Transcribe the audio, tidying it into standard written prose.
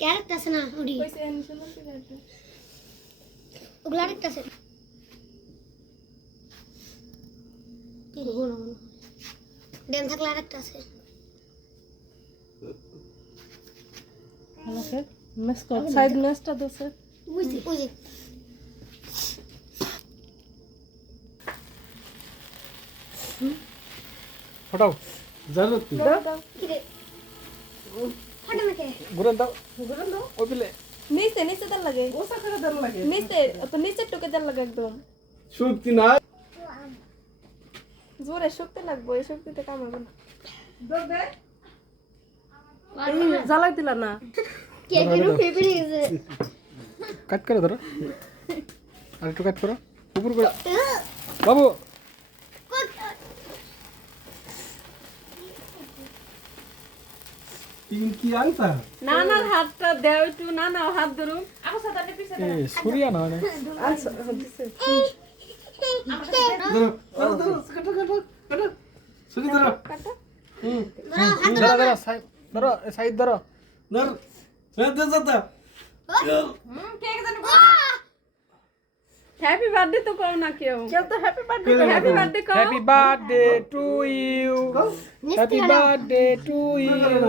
carat আছে না ওডি কইছে এনিশন বলতে ক্যারেট ওগুলা আরেকটা আছে ডেম থাকলে আরেকটা আছে ভালো স্যার মেস কর সাইড মেসটা দাও স্যার বুঝছি বুঝি ফটাও জানো তুই দাও কি রে ফটো মেকে ঘুরান দাও গুলো দাও ওই পেলে নিচে দাল লাগে ওসা করে দাও লাগে নিচে তো নিচে টুকে দাল লাগে একদম শক্তি না জোরে শক্তি লাগবে এই শক্তিতে কাম হবে না দাও দে এই জ্বালাই দিলা না কে কেন পেপে গেছে কাট করে ধরো আর একটু কাট করো উপর করে বাবু তিন কি আনতা নানার হাতটা দেও একটু নানা হাত ধরুন আমার সাথে পিছে এ সুরিয়া না মানে আচ্ছা দিছে ধরো ধরো ধরো কাটো কাটো কাটো সুরি ধরো কাটা ধরো ধরো সাইড ধরো সাইড ধরো ধর সাইড দে দাদা কেক জানি হ্যাপি বার্থডে তো করো না কেউ তো হ্যাপি বার্থডে হ্যাপি বার্থডে করো happy birthday to you happy birthday to you